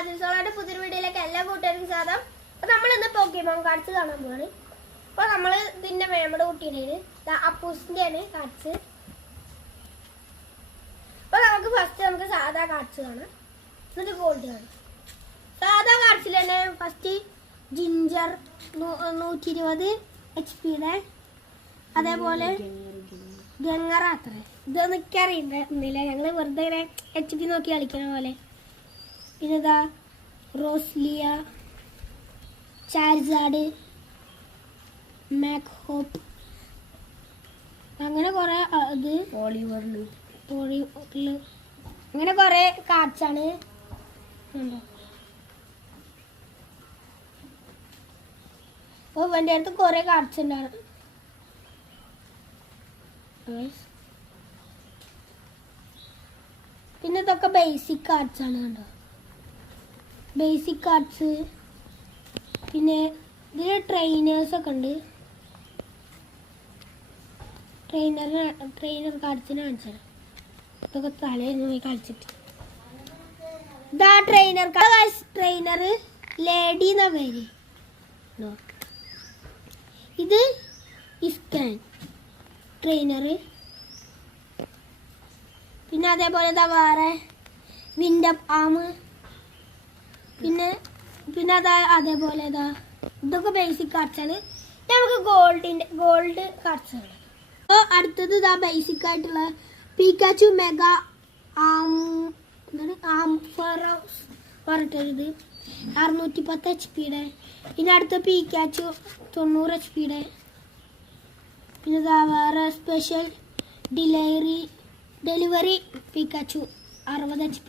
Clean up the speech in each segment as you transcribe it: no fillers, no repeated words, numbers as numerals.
അതിർസോളാന്റെ പുതിയൊരു വീഡിയോയിലേക്ക് എല്ലാ കൂട്ടുകാർക്കും സ്വാഗതം. അപ്പൊ നമ്മൾ ഇന്ന് പോക്കിമോൺ കാർഡ്സ് കാണാൻ പോവാണ്. അപ്പൊ നമ്മള് ഇതിന്റെ നമ്മുടെ കുട്ടീൻ്റെ അപ്പൂസിന്റെ ആണ് കാർഡ്സ്. അപ്പൊ നമുക്ക് സാധാ കാർഡ്സ് കാണാം, എന്നിട്ട് ഗോൾഡ് കാണാം. സാധാ കാർഡ്സിൽ തന്നെ ഫസ്റ്റ് ജിഞ്ചർ 120 HP, അതേപോലെ ഗംഗറ അത്ര ഇതൊന്നും എനിക്കറിയില്ല, ഞങ്ങൾ വെറുതെ ഇങ്ങനെ HP നോക്കി കളിക്കണ പോലെ. പിന്നെ ഇതാ റോസ്ലിയ, ചാർജാഡ്, മാക് ഹോപ്പ്, അങ്ങനെ കുറെ ഇത് ഓളിവറില് അങ്ങനെ കുറെ കാർഡ്സ് ആണ്. അപ്പോൾ എൻ്റെ അടുത്ത് കുറെ കാർഡ്സ് ഉണ്ടാണ്. പിന്നെ ഇതൊക്കെ ബേസിക് കാർഡ്സ് ആണ്, കണ്ടോ, ബേസിക് കാർഡ്സ്. പിന്നെ ഇതിൽ ട്രെയിനേഴ്സ് ഒക്കെ ഉണ്ട്. ട്രെയിനർ കാർഡ്സിനെ കാണിച്ചത് ഇതൊക്കെ തലേന്ന് പോയി കളിച്ചിട്ട്. ഇതാ ട്രെയിനർ ലേഡി എന്ന പേര്. ഇത് ഇസ്കാൻ ട്രെയിനർ. പിന്നെ അതേപോലെ ഇതാ വേറെ വിൻഡപ്പ് ആം. പിന്നെ അതേപോലെ ഇതാ ഇതൊക്കെ ബേസിക് കാർഡ്സ് ആണ്. നമുക്ക് ഗോൾഡ് കാർഡ്സ് ആണ്. അപ്പോൾ അടുത്തത് ഇതാ ബേസിക് ആയിട്ടുള്ള പിക്കാച്ചു മെഗാ ആംഫറോസ് പറഞ്ഞിട്ടൊരിത് 610 HP. പിന്നെ അടുത്ത പിക്കാച്ചു 90 HP. പിന്നെ ഇതാ വേറെ special delivery Pikachu 60 HP.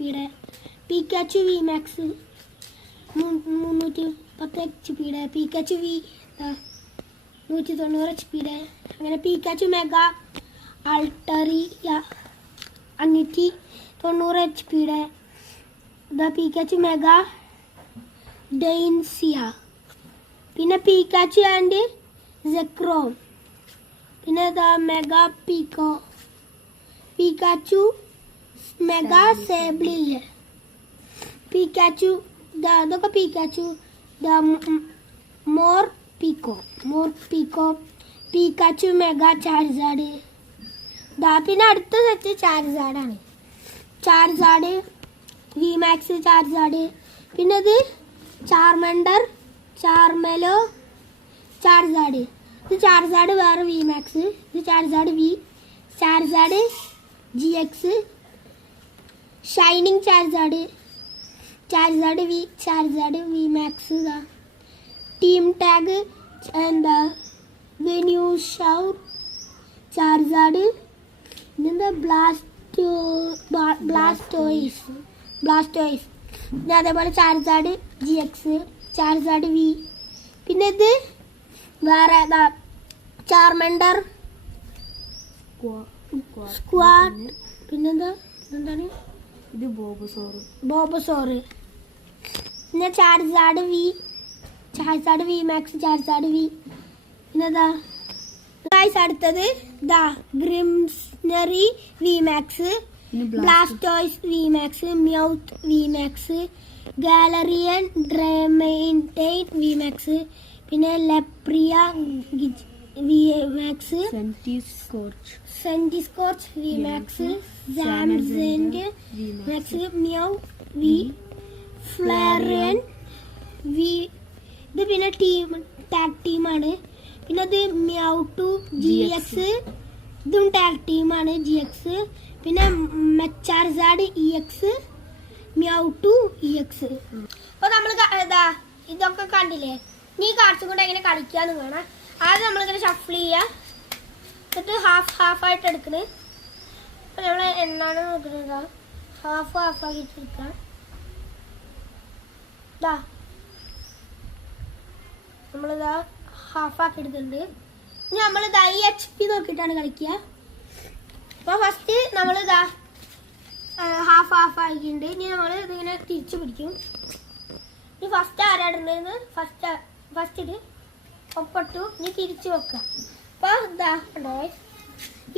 Pikachu V max 310 HP. Pikachu V 190 HP. അങ്ങനെ പിക്കാച്ചു മെഗാ അൾട്ടറിയ 590 HP. ഇതാ പിക്കാച്ചു മെഗാ ഡെയിൻസിയ. പിന്നെ പിക്കാച്ചു ആൻഡ് സെക്രോം. പിന്നെ ഇതാ മെഗാ പിക്കാച്ചു മെഗാ സേബ്ലില്ല. പിക്കാച്ചു ഇതൊക്കെ Pikachu more പീക്കോ Pikachu mega Charizard. പിന്നെ അടുത്ത സെറ്റ് ചാർജാഡാണ്. Charizard V max Charizard. പിന്നെ ഇത് ചാർമെലോ ചാർജാഡ്. ഇത് ചാർജാഡ് വേറെ വി മാക്സ്. ഇത് Charizard GX shining Charizard V max. Team tag എന്താ വെന്യൂഷൗർ ചാർജാഡ്. ഇതെന്താ ബ്ലാസ്റ്റോയിസ്. പിന്നെ അതേപോലെ ചാർജാഡ് GX ചാർജാഡ് വി. പിന്നെ ഇത് വേറെ ചാർമണ്ടർ സ്ക്വാഡ്. എന്താണ് ഇത് ബോബസോറ്. പിന്നെ Charizard V max Charizard V. പിന്നെ അടുത്തത് Grimmsnarl V max, Blastoise V max, Meowth V max, Galarian Darmanitan V max. പിന്നെ Lapras V max, Centiscorch V max, സാംസെന്റ് max, Mew V, Flareon V. ഇത് പിന്നെ tag ടീമാണ്. പിന്നെ ഇത് മ്യൗട്ടു GX, ഇതും ടാഗ് ടീമാണ് GX. പിന്നെ മെച്ചാർജാഡ് EX, മ്യൗട്ടു EX. അപ്പോൾ നമ്മൾ ഇതൊക്കെ കണ്ടില്ലേ. ഈ കാർഡ്സും കൊണ്ട് എങ്ങനെ കളിക്കാന്ന് കാണാം. ആദ്യം നമ്മളിങ്ങനെ ഷഫിൾ ചെയ്യുക, എന്നിട്ട് ഹാഫ് ആയിട്ട് എടുക്കുന്നത്. അപ്പോൾ നമ്മൾ എന്നാണ് നോക്കുന്നത്, ഹാഫ് ആക്കിയിട്ട് എടുക്കാം. നമ്മളിതാ ഹാഫ് ആക്കി എടുത്തിട്ടുണ്ട്. ഇനി നമ്മളിതാ ഈ HP നോക്കിയിട്ടാണ് കളിക്കുക. അപ്പോൾ ഫസ്റ്റ് നമ്മളിതാ ഹാഫ് ആക്കിയിട്ടുണ്ട്. ഇനി നമ്മൾ ഇതിങ്ങനെ തിരിച്ചു പിടിക്കും. ഇനി ഫസ്റ്റ് ആരാടുന്നതെന്ന് ഫസ്റ്റ് ഇത് ഒപ്പിട്ടു. ഇനി തിരിച്ചു വെക്കാം. അപ്പോൾ ഇതാ കണ്ടോ,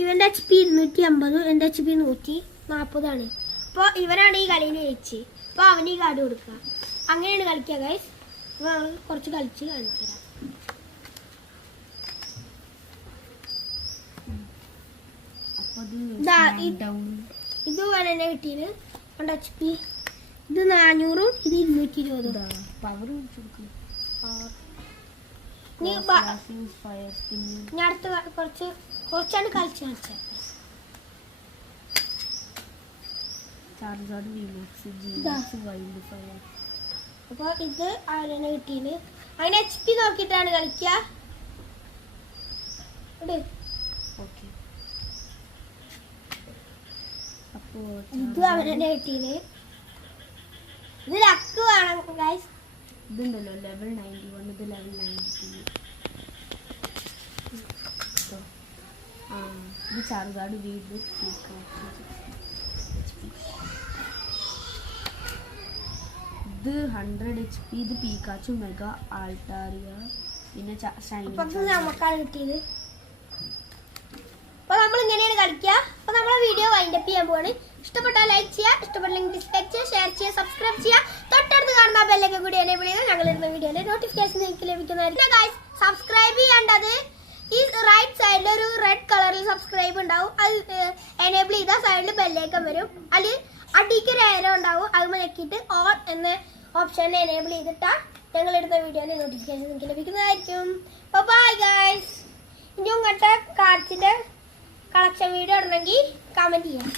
ഇവൻ്റെ HP 250, എൻ്റെ HP 140. അപ്പോൾ ഇവനാണ് ഈ കളിയിൽ ജയിച്ച്. അപ്പോൾ അവന് ഈ കാർഡ് കൊടുക്കുക. അങ്ങനെയാണ് കളിക്കുക ഗൈസ്. അപ്പോൾ നമ്മൾ കുറച്ച് കളിച്ച് കാണിച്ചു തരാം. ഇത് പോലെ തന്നെ കിട്ടിയത് 1 HP. ഇത് 400, ഇത് 220. ഞാൻ അടുത്ത കുറച്ചാണ് കളിച്ച് കാണിച്ചത്. അപ്പോൾ ഇത് അവരെന്നെ കിട്ടിയത്. അങ്ങനെ HP നോക്കിയിട്ടാണ് കളിക്കുക. ഇത് അവരെന്നെ കിട്ടിയത്. ഇത് ലക്ക് വേണം ഗൈസ്. ഇതുണ്ടല്ലോ ലെവൽ 91, ഇത് ലെവൽ 92. ഇത് ചാർജാർഡ് വീട്. ഇത് 100 HP. ഇത് പീക്കാച്ചു മെഗാ ആൾട്ടാറിയ. പിന്നെ നമുക്കാണ് കിട്ടിയത്. അപ്പോൾ നമ്മൾ ഇങ്ങനെയാണ് കളിക്കുക. അപ്പോൾ നമ്മളെ വീഡിയോ വൈൻഡപ്പ് ചെയ്യാൻ പോവാണ്. ഇഷ്ടപ്പെട്ടാൽ ലൈക്ക് ചെയ്യുക, ഇഷ്ടപ്പെട്ടില്ലെങ്കിൽ ഡിസ്ലൈക്ക് ചെയ്യുക, ഷെയർ ചെയ്യുക, സബ്സ്ക്രൈബ് ചെയ്യുക. തൊട്ടടുത്ത് കാണുന്ന ബെല്ലൊക്കെ കൂടി എനേബിൾ ചെയ്താൽ ഞങ്ങളിടുന്ന വീഡിയോയുടെ നോട്ടിഫിക്കേഷൻ നിങ്ങൾക്ക് ലഭിക്കുന്നതായിരിക്കും. ഗൈസ്, സബ്സ്ക്രൈബ് ചെയ്യേണ്ടത് ഈ റൈറ്റ് സൈഡിൽ ഒരു റെഡ് കളറിൽ സബ്സ്ക്രൈബ് ഉണ്ടാവും. അത് എനേബിൾ ചെയ്താൽ സൈഡിൽ ബെല്ലേക്കം വരും. അതിൽ അടിക്ക് ഒരു ഏരോ ഉണ്ടാവും. അത് നോക്കിയിട്ട് ഓൾ എന്ന ഓപ്ഷൻ എനേബിൾ ചെയ്തിട്ടാൽ ഞങ്ങളിടുന്ന വീഡിയോയുടെ നോട്ടിഫിക്കേഷൻ നിങ്ങൾക്ക് ലഭിക്കുന്നതായിരിക്കും. അപ്പോൾ ബൈ ഗൈസ്. ഇനി ഇങ്ങനത്തെ കാർഡ്സിൻ്റെ കളക്ഷൻ വീഡിയോ ഇടണമെങ്കിൽ കമൻറ്റ് ചെയ്യാം.